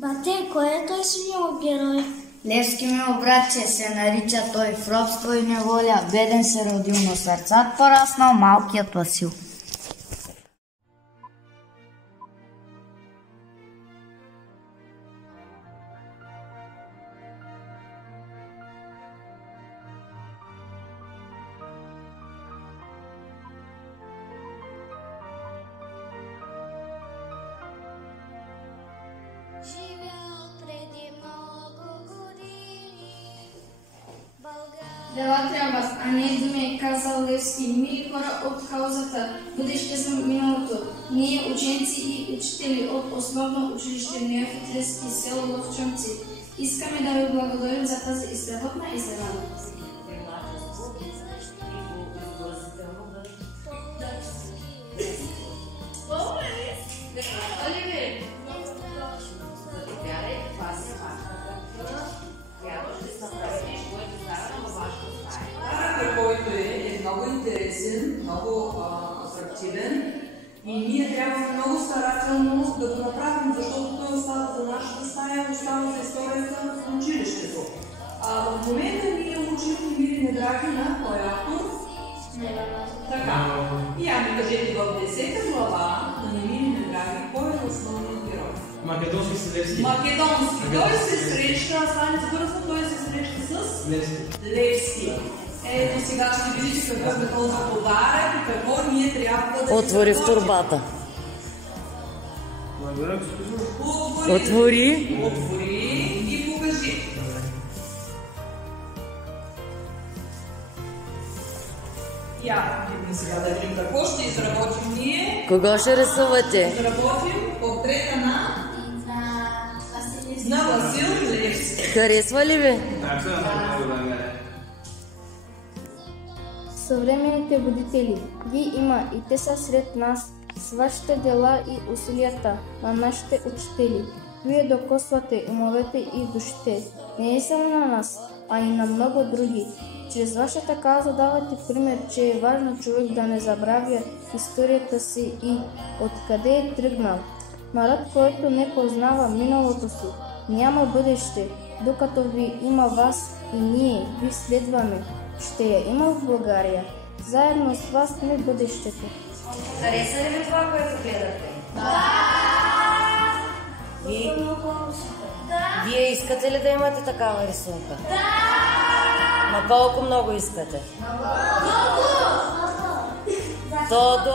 Бате, кой е той синьор герой? Левски мил братче се нарича той, в робство и неволя, беден се родил, но сърцат пораснал малкият Васил. Делатрям вас, а не думи, казал Левски, мили хора от каузата, бъдеще за миналото. Ние, ученици и учители от основно училище Неофитлески село Лъвчонци, искаме да ви благодарим за тази изработна израда. Който е много интересен, много атрактивен и ние трябва много старателно да го направим, защото той остава за нашата стая, остава за историята на училището. В момента ние учим Емилия Драгина, кой е автор? Така. И ми кажете в 10 глава на Емилия Драгина, кой е основният герой? Македонски с Левски. Македонски. Той се среща, Станец бързо, той се среща с Левски. Ето сега ще видите какво е този подарък и какво ние трябва да... Отвори в турбата. Отвори и покажи. Я, сега да видим какво ще изработим ние. Кого ще рисувате? Изработим портрета на Васил Левски. Харесва ли ви? Съвременните водители ги има и те са сред нас с вашите дела и усилията на нашите учители. Вие докосвате умовете и душите не само на нас, а и на много други. Чрез вашата кауза давате пример, че е важно човек да не забравя историята си и откъде е тръгнал. Народ, който не познава миналото си, няма бъдеще, докато ви има вас и ние ви следваме. Ще я има в България. Заедно с вас сме бъдещето. Хареса ли ви това, което гледате? Вие искате ли да имате такава рисунка? На колко много искате? Много!